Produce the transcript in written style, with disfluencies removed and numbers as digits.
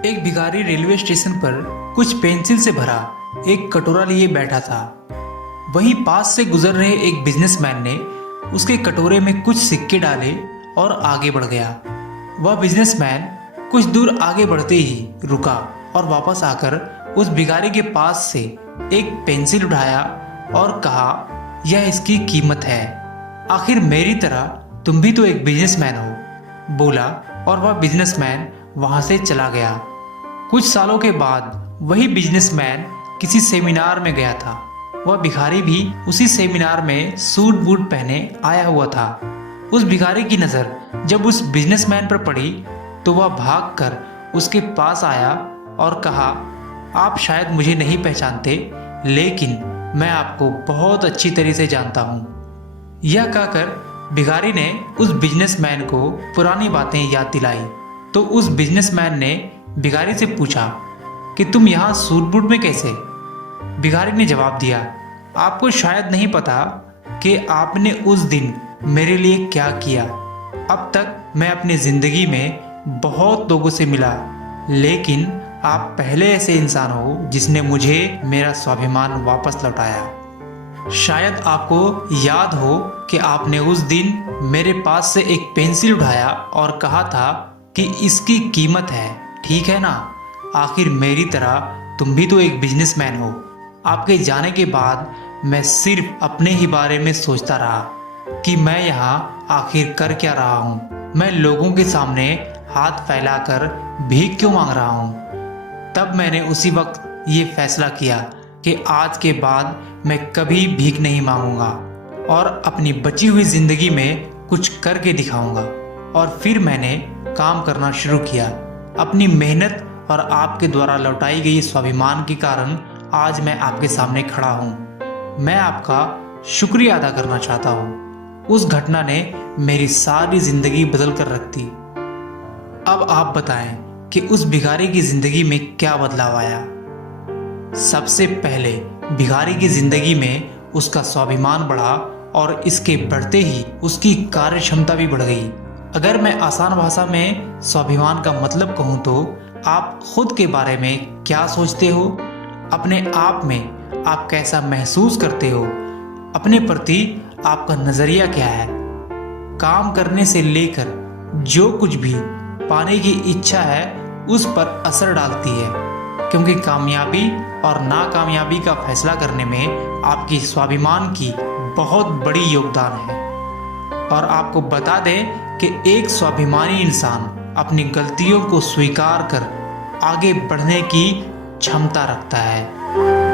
एक भिखारी railway station पर कुछ पेंसिल से भरा एक कटोरा लिए बैठा था। वहीं पास से गुजर रहे एक बिजनेसमैन ने उसके कटोरे में कुछ सिक्के डाले और आगे बढ़ गया। वह बिजनेसमैन कुछ दूर आगे बढ़ते ही रुका और वापस आकर उस भिखारी के पास से एक पेंसिल उठाया और कहा, यह इसकी कीमत है। आखिर मेरी तरह तुम भी तो एक बिजनेसमैन हो, बोला और वह बिजनेसमैन वहां से चला गया। कुछ सालों के बाद वही बिजनेसमैन किसी सेमिनार में गया था। वह भिखारी भी उसी सेमिनार में सूट बूट पहने आया हुआ था। उस भिखारी की नज़र जब उस बिजनेसमैन पर पड़ी तो वह भागकर उसके पास आया और कहा, आप शायद मुझे नहीं पहचानते, लेकिन मैं आपको बहुत अच्छी तरह से जानता हूँ। यह कहकर भिखारी ने उस बिजनेसमैन को पुरानी बातें याद दिलाई। तो उस बिजनेसमैन ने भिखारी से पूछा कि तुम यहाँ सूट बूट में कैसे? भिखारी ने जवाब दिया, आपको शायद नहीं पता कि आपने उस दिन मेरे लिए क्या किया। अब तक मैं अपनी ज़िंदगी में बहुत लोगों से मिला, लेकिन आप पहले ऐसे इंसान हो जिसने मुझे मेरा स्वाभिमान वापस लौटाया। शायद आपको याद हो कि आपने उस दिन मेरे पास से एक पेंसिल उठाया और कहा था कि इसकी कीमत है, ठीक है ना? आखिर मेरी तरह तुम भी तो एक बिजनेसमैन हो। आपके जाने के बाद मैं सिर्फ अपने ही बारे में सोचता रहा कि मैं यहाँ आखिर कर क्या रहा हूँ। मैं लोगों के सामने हाथ फैलाकर भीख क्यों मांग रहा हूँ। तब मैंने उसी वक्त ये फैसला किया कि आज के बाद मैं कभी भीख नहीं मांगूंगा और अपनी बची हुई ज़िंदगी में कुछ करके दिखाऊंगा। और फिर मैंने काम करना शुरू किया। अपनी मेहनत और आपके द्वारा लौटाई गई स्वाभिमान के कारण आज मैं आपके सामने खड़ा हूँ। मैं आपका शुक्रिया अदा करना चाहता हूँ। उस घटना ने मेरी सारी ज़िंदगी बदल कर रख दी। अब आप बताएं कि उस भिखारी की ज़िंदगी में क्या बदलाव आया। सबसे पहले भिखारी की ज़िंदगी में उसका स्वाभिमान बढ़ा और इसके बढ़ते ही उसकी कार्य क्षमता भी बढ़ गई। अगर मैं आसान भाषा में स्वाभिमान का मतलब कहूँ तो आप खुद के बारे में क्या सोचते हो, अपने आप में आप कैसा महसूस करते हो, अपने प्रति आपका नज़रिया क्या है। काम करने से लेकर जो कुछ भी पाने की इच्छा है उस पर असर डालती है, क्योंकि कामयाबी और नाकामयाबी का फैसला करने में आपकी स्वाभिमान की बहुत बड़ी योगदान है। और आपको बता दें कि एक स्वाभिमानी इंसान अपनी गलतियों को स्वीकार कर आगे बढ़ने की क्षमता रखता है।